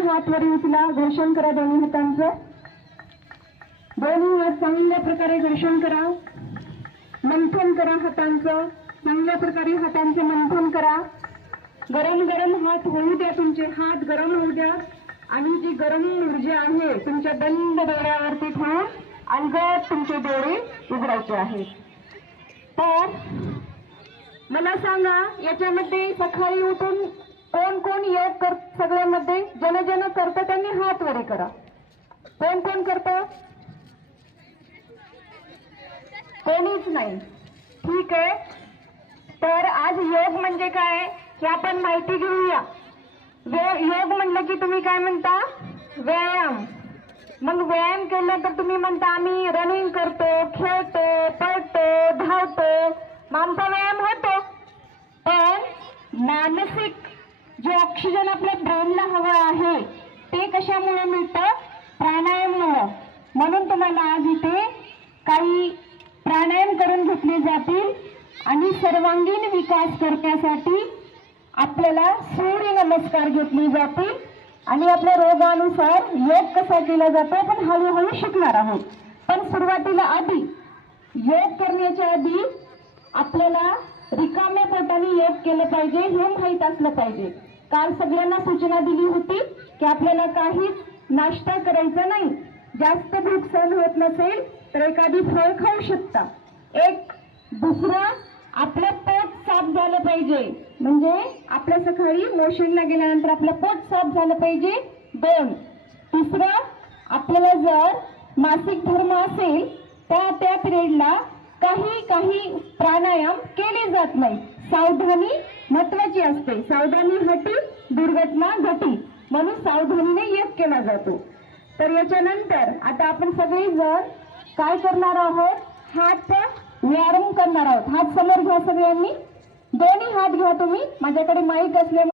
हात वर उचला, घर्षण करा दोन्ही हातांचं. दोन्ही हात चांगल्या प्रकारे घर्षण करा, मंथन करा हातांचं, चांगल्या प्रकारे हातांचे मंथन करा. गरम गरम हात होऊ द्या, तुमचे हात गरम होऊ द्या आणि जी गरम ऊर्जा आहे तुमच्या बंद डोळ्यावरती ठेवून अलगद तुमचे डोळे उघडायचे आहेत. तर मला सांगा, याच्यामध्ये सकाळी उठून कोण कोण योग करत? सगळ्यामध्ये जन करतं त्यांनी हात वर करा. कोण कोण करतं? कोणीच नाही. ठीक आहे. तर आज योग म्हणजे काय हे आपण माहिती घेऊया. योग म्हणलं की तुम्ही काय म्हणता? व्यायाम. मग व्यायाम केलं तर तुम्ही म्हणता आम्ही रनिंग करतो, खेळतो, पळतो, धावतो, मग आमचा व्यायाम होतो. पण मानसिक जे ऑक्सिजन आपल्या ब्रेनला हवं आहे ते कशामुळे मिळतं? प्राणायाममुळे. म्हणून तुम्हाला आज इथे काही प्राणायाम करून घेतले जातील आणि सर्वांगीण विकास करण्यासाठी आपल्याला सूर्य नमस्कार घेतले जातील आणि आपल्या रोगानुसार योग कसा केला जातो आपण हळूहळू शिकणार आहोत. पण सुरुवातीला आधी योग करण्याच्या आधी आपल्याला रिकाम्या पोटाने योग केलं पाहिजे हे माहीत असलं पाहिजे. काल सगळ्यांना सूचना दिली होती की आपल्याला काहीच नाश्ता करायचा नाही. जास्त भूक सहन होत नसेल तर एखादी फळ खाऊ शकता. एक दुसरा, आपलं पोट साफ झालं पाहिजे, म्हणजे आपल्या सकाळी मोशनला गेल्यानंतर आपलं पोट साफ झालं पाहिजे. 2. तिसरं, आपल्याला जर मासिक धर्म असेल तर त्या पिरियडला काही प्राणायाम केले जात नाही. सावधानी महत्वाची असते. सावधानी हटी दुर्घटना घटी, म्हणून सावधानीने योग केला जातो. तर याच्यानंतर आता आपण सगळेजण काय करणार आहोत? हात व्यायाम करणार आहोत. हात समोर घ्या सगळ्यांनी. दोन्ही हात घ्या तुम्ही. माझ्याकडे माईक असल्यामुळे